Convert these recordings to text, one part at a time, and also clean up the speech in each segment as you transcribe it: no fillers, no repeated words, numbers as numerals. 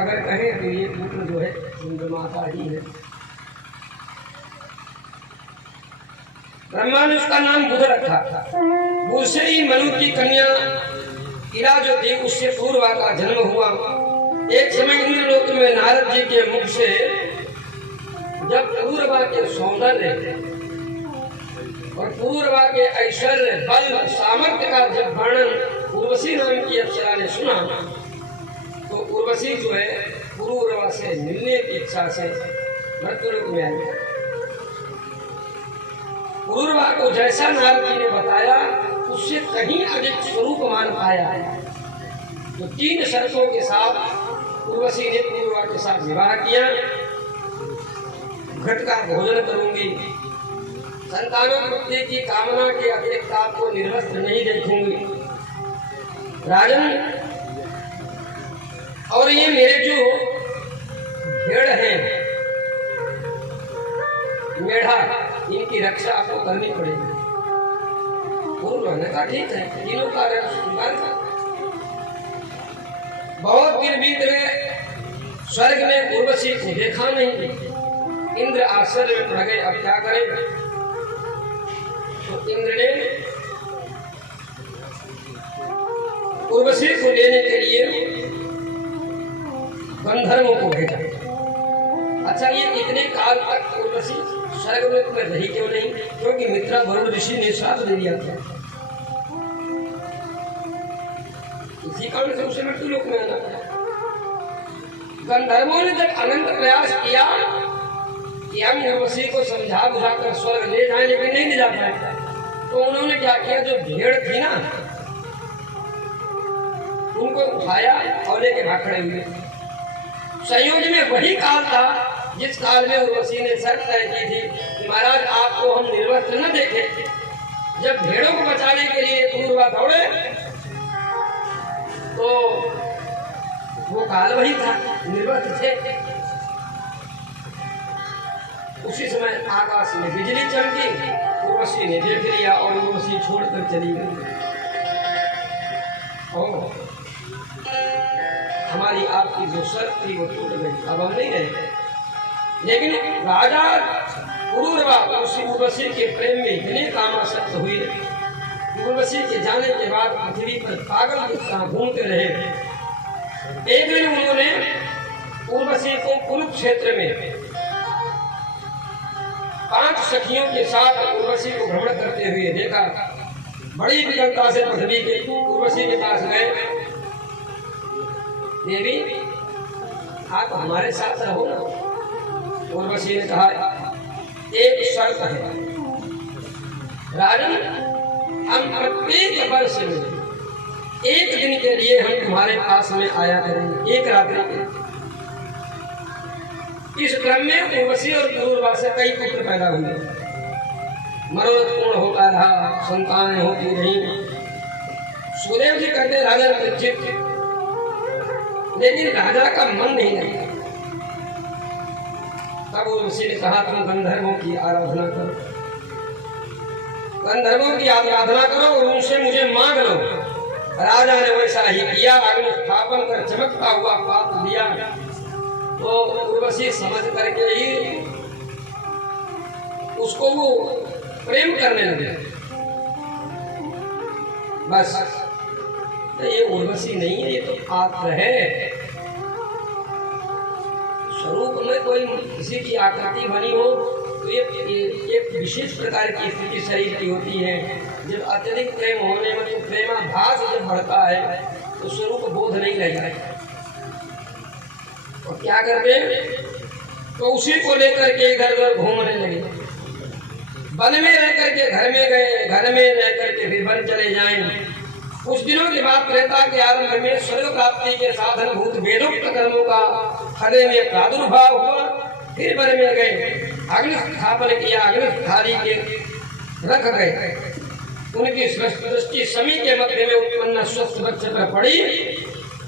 अगर कहें तो ये पुत्र जो है चंद्रमाता ही है। ब्रह्मा ने उसका नाम बुध रखा। बुध से ही मनु की कन्या इरा जो थी उससे पूर्वा का जन्म हुआ। एक समय इंद्रलोक में नारद जी के मुख से जब पूर्वा के सौंदर्य और पूर्वा के ऐश्वर्य बल सामर्थ्य का जब वर्णन उर्वशी नाम की अप्सरा ने सुना तो उर्वशी जो है पूर्वा से मिलने की इच्छा से मृत्युलोक में आई। पूर्वा को जैसा नारद जी ने बताया उससे कहीं अधिक स्वरूपमान पाया। तो 3 शर्तों के साथ उर्वशी ने पूर्वा के साथ विवाह किया। घट का भोजन करूंगी, संतानोत्पत्ति की कामना के अतिरिक्त आपको निर्वस्त्र नहीं देखूंगी राजन, और ये मेरे जो भेड़ हैं मेढ़ा, इनकी रक्षा आपको करनी पड़ेगी। पूर्व ने कहा ठीक है, तीनों का स्वीकार कर। बहुत दिन बीत गए, स्वर्ग में उर्वशी को देखा नहीं। इंद्र आश्चर्य में पड़ गए, अब क्या करें। तो इंद्र ने उर्वशी को लेने के लिए गंधर्वों को भेजा। अच्छा, ये इतने काल तक उर्वशी स्वर्ग में तुम्हें रही क्यों नहीं? क्योंकि मित्रा वरुण ऋषि ने श्राप दे दिया था, इसी कारण से उसे मृत्युलोक में आना पड़ा। गंधर्वों ने जब अनंत प्रयास किया कि हम उर्वशी को समझा बुझाकर स्वर्ग ले जाए, लेकिन नहीं ले जा पाए। तो उन्होंने क्या किया, जो भेड़ थी ना उनको उठाया और लेके भाग खड़े हुए। संयोग में वही काल था जिस काल में उर्वशी ने शर्त तय की थी कि महाराज आपको हम निर्वस्त्र न देखें। जब भेड़ों को बचाने के लिए पूर्वा दौड़े तो वो काल वही था, निर्वस्त्र थे। उसी समय आकाश में बिजली चमकी, उर्वशी ने देख लिया और उर्वशी छोड़कर चली गई। और हमारी आपकी जो शर्त थी वो टूट गई, अब हम नहीं रहे। लेकिन राजा पुरूरवा उर्वशी के प्रेम में इतने कामासक्त हुए, उर्वशी के जाने के बाद पृथ्वी पर पागल की तरह घूमते रहे। एक दिन उन्होंने उर्वशी को कुरुक्षेत्र में 5 सखियों के साथ उर्वशी को भ्रमण करते हुए देखा। बड़ी विकलता से पृथ्वी के उर्वशी के पास गए। देवी, आप हमारे साथ रहो ना। उर्वशी ने कहा, एक शर्त है राजन, हम प्रत्येक वर्ष में 1 दिन के लिए हम तुम्हारे पास में आया करेंगे, 1 रात्रि के। इस क्रम में उर्वशी और पूर्वा से कई पुत्र पैदा हुए, मनोरथ पूर्ण होता रहा, संतानें होती रही। सुदेव जी कहते राजा परीक्षित, लेकिन राजा का मन नहीं लगा। तब उर्वशी ने कहा, तुम गंधर्वों की आराधना करो, गंधर्वों की आराधना करो और उनसे मुझे मांग लो। राजा ने वैसा ही किया, अग्नि स्थापन कर चमकता हुआ पात्र दिया। तो उर्वशी समझ करके ही उसको वो प्रेम करने लगे। बस, तो ये उर्वशी नहीं है, ये तो पात्र है। स्वरूप में कोई किसी की आकृति बनी हो तो ये एक विशेष प्रकार की स्थिति शरीर की होती है। जब अत्यधिक प्रेम होने में तो प्रेमाभास जब बढ़ता है तो स्वरूप बोध नहीं रहता। और क्या करते, तो उसी को लेकर के इधर उधर घूमने लगे। वन में रह करके घर में गए, घर में रह करके फिर वन चले जाएं। कुछ दिनों के बाद त्रेता के आरंभ में स्वर्ग प्राप्ति के साधन भूत वेदोक्त कर्मों का हृदय में प्रादुर्भाव हुआ। फिर वन में गए, अग्नि स्थापन किया, अग्नि थाली के रख गए। उनकी दृष्टि समी के मध्य में उत्पन्न स्वस्थ वृक्ष पर पड़ी।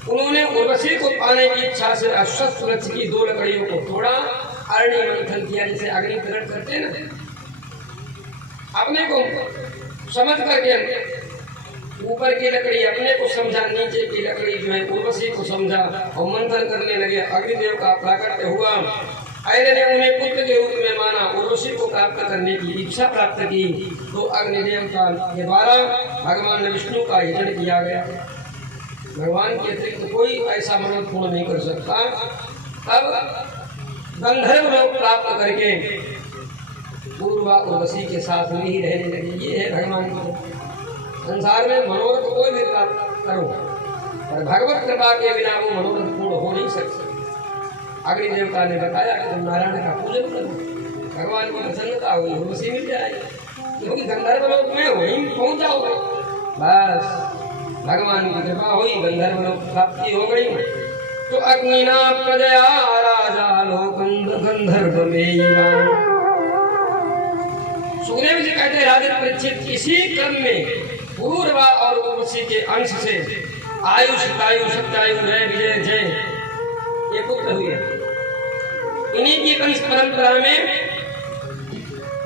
उन्होंने उर्वशी को पाने की इच्छा से अस्वस्थ वृक्ष की 2 लकड़ियों को तोड़ा, अरण्य मंथन किया, जैसे अग्नि ग्रहण करते ना। अपने को समझ करके ऊपर की लकड़ी अपने को समझा, नीचे की लकड़ी जो है उर्वशी को समझा और मंथन करने लगे। अग्निदेव का प्राकट्य हुआ। ऐले ने उन्हें पुत्र के रूप में माना, उर्वशी को प्राप्त करने की इच्छा प्राप्त की। तो अग्निदेव के द्वारा भगवान विष्णु का यजन किया गया। भगवान के अतिरिक्त कोई ऐसा मनोरथ पूर्ण नहीं कर सकता। अब गंधर्व लोग प्राप्त करके पूर्वा उर्वशी के साथ में ही रहने लगे। ये है भगवान की संसार में मनोरथ कोई भी प्राप्त करो, पर भगवत कृपा के बिना वो मनोरथ पूर्ण हो नहीं सकते। अग्नि देवता ने बताया कि तुम नारायण का पूजन करो, भगवान की प्रसन्नता हुई, उर्वशी मिल जाएगी, क्योंकि गंधर्व लोक में वहीं पहुंच जाओगे। बस भगवान की कृपा हुई, गंधर्व लोक प्राप्ति हो गई। तो अग्निना प्रजया राजा लोकं गंधर्व में। सुखदेव जी कहते हैं राजा परीक्षित, इसी क्रम में पूर्वा और उर्वशी के अंश से आयुष तायु सत्यायु जय विजय जय ये पुत्र हुए। इन्हीं की वंश परंपरा में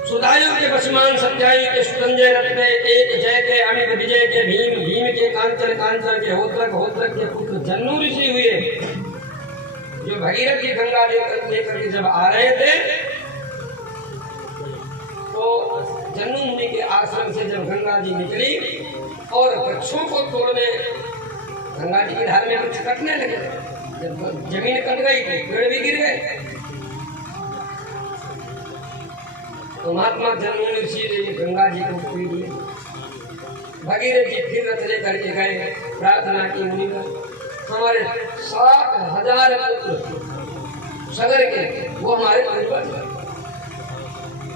सुदायु के बसमान, सत्यायु के सुतंजय, रत्न एक जय के, अमित विजय के भीम, भीम के कांचन, कांचन के होत्रक, होत्रक के पुत्र जन्नू ऋषि हुए, जो भगीरथ की गंगा लेकर के जब आ रहे थे तो जन्नू मुनि के आश्रम से जब गंगा जी निकली और वृक्षों को तोड़ने, गंगा जी की धार में वृक्ष कटने लगे, जब जमीन कट गई तो पेड़ भी गिर गए। तो महात्मा जन्नू ऋषि ने गंगा जी को पी लिया। भगीरथ जी फिर रथ लेकर के गए, प्रार्थना की मुनि का, हमारे 7,000 पुत्र सगर के, वो हमारे पूर्वज,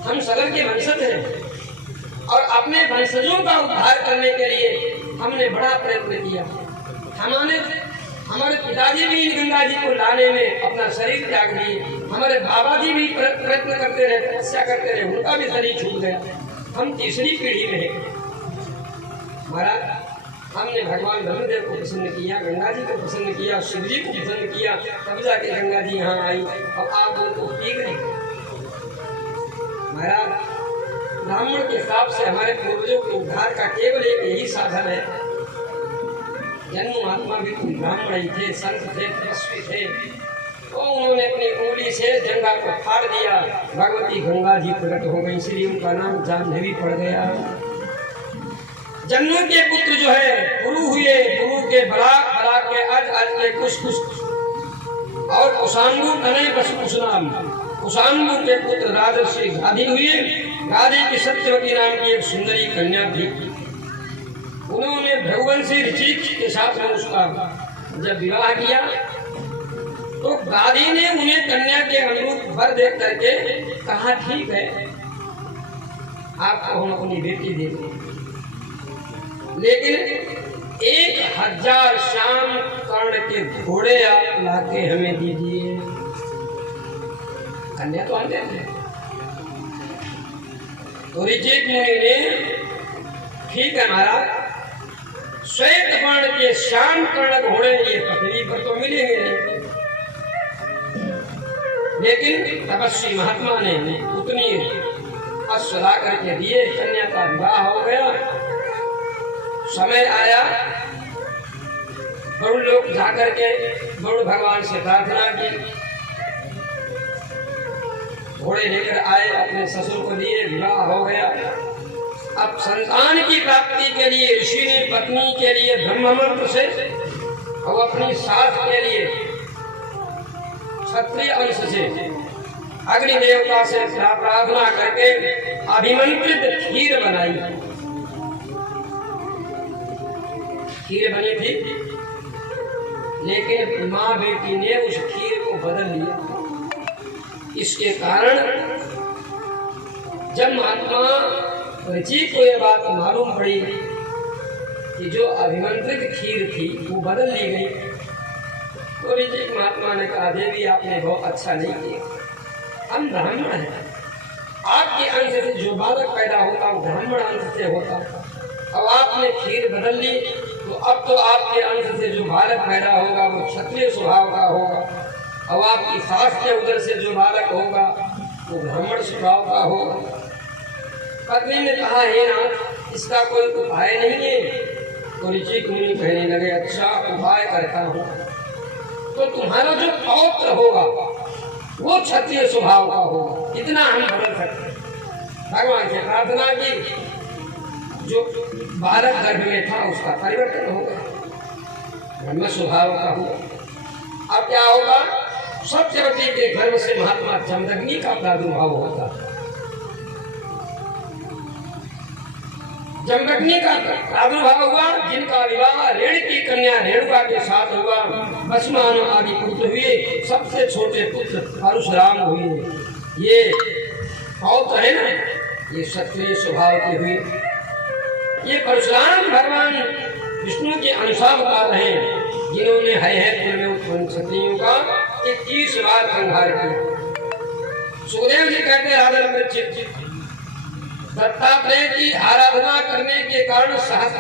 हम सगर के वंशज हैं और अपने वंशजों का उद्धार करने के लिए हमने बड़ा प्रयत्न किया। हमारे पिताजी भी गंगा जी को लाने में अपना शरीर त्याग दिए, हमारे बाबा जी भी प्रयत्न करते रहे, तपस्या करते रहे, उनका भी शरीर छूट गया। हम तीसरी पीढ़ी में हैं। महाराज, हमने भगवान ब्रह्मदेव को प्रसन्न किया, गंगा जी को प्रसन्न किया, शिव जी को प्रसन्न किया, तब जाके गंगा जी यहाँ आई और आप उनको ठीक नहीं। महाराज, ब्राह्मण के हिसाब से हमारे पूर्वजों के उद्धार का केवल एक यही साधन है। जन्म महात्मा भी ब्राह्मण ही थे, संत थे, तपस्वी थे, तो उन्होंने अपनी उंगली से जंगा को फाड़ दिया, भगवती गंगा जी प्रकट हो गई, इसलिए उनका नाम जाह्नवी पड़ गया। जन्नू के पुत्र जो है गुरु हुए, गुरु के बराक, बराक के अज के कुछ और कुशांबु तने कुछ नाम, कुशांबु के पुत्र राजर्षि गाधी हुए। गाधी की सत्यवती नाम की एक सुंदरी कन्या थी। उन्होंने भृगुवंशी ऋषिक के साथ में उसका जब विवाह किया तो गाधी ने उन्हें कन्या के अनुरूप वर देख करके कहा, ठीक है, आपको हम अपनी बेटी देंगे, लेकिन 1000 श्याम कर्ण के घोड़े आप लाके हमें दीजिए। कन्या तो हम देते हैं। तो ऋषिक मुनि ने, ठीक है महाराज, श्वेत वर्ण के श्याम कर्ण घोड़े ये पृथ्वी पर तो मिलेंगे नहीं, लेकिन तपस्वी महात्मा ने उतनी अश्व ला करके दिए। कन्या का विवाह हो गया। समय आया, वरुण लोग जाकर के वरुण भगवान से प्रार्थना की, घोड़े लेकर आए, अपने ससुर को दिए, विवाह हो गया। अब संतान की प्राप्ति के लिए ऋषि ने पत्नी के लिए ब्रह्म मंत्र से और अपनी सास के लिए क्षत्रिय अंश से अग्नि देवता से प्रार्थना करके अभिमंत्रित खीर बनाई। खीर बनी थी, लेकिन माँ बेटी ने उस खीर को बदल लिया। इसके कारण जब महात्मा ऋषि को यह बात मालूम पड़ी कि जो अभिमंत्रित खीर थी वो बदल ली गई, तो ऋषि महात्मा ने कहा, देवी आपने बहुत अच्छा नहीं किया, हम ब्राह्मण हैं, आपके अंश से जो बालक पैदा होता वो ब्राह्मण अंश से होता, अब आपने खीर बदल ली, तो अब तो आपके अंश से जो बालक पैदा होगा वो क्षत्रिय स्वभाव का होगा, अब आपकी सास के उधर से जो बालक होगा वो ब्राह्मण स्वभाव का होगा। पत्नी ने कहा, हे नाथ, इसका कोई उपाय नहीं है, तो ऋषि मुनि कहने लगे, अच्छा उपाय करता हूँ, तो तुम्हारा जो पौत्र होगा वो क्षत्रिय स्वभाव का होगा, इतना हम बदल सकते हैं। भगवान से प्रार्थना की, जो बालक गर्भ में था उसका परिवर्तन होगा, ब्रह्म स्वभाव का होगा। अब क्या होगा, सत्यवती के गर्भ से महात्मा जमदग्नि का प्रादुर्भाव होगा। जमदग्नि का प्रादुर्भाव हुआ, जिनका विवाह रेणु की कन्या रेणुका के साथ हुआ। वसुमान आदि पुत्र हुए, सबसे छोटे पुत्र परशुराम हुए। ये पौत्र है ना, ये क्षत्रिय स्वभाव के हुए। ये परशुराम भगवान विष्णु के अनुसार बता रहे हैं, जिन्होंने कुल में उत्पन्न क्षत्रियों का 21 बार संहार किया। सुखदेव जी कहते राजन दत्तात्रेय की आराधना करने के कारण सहस्त्र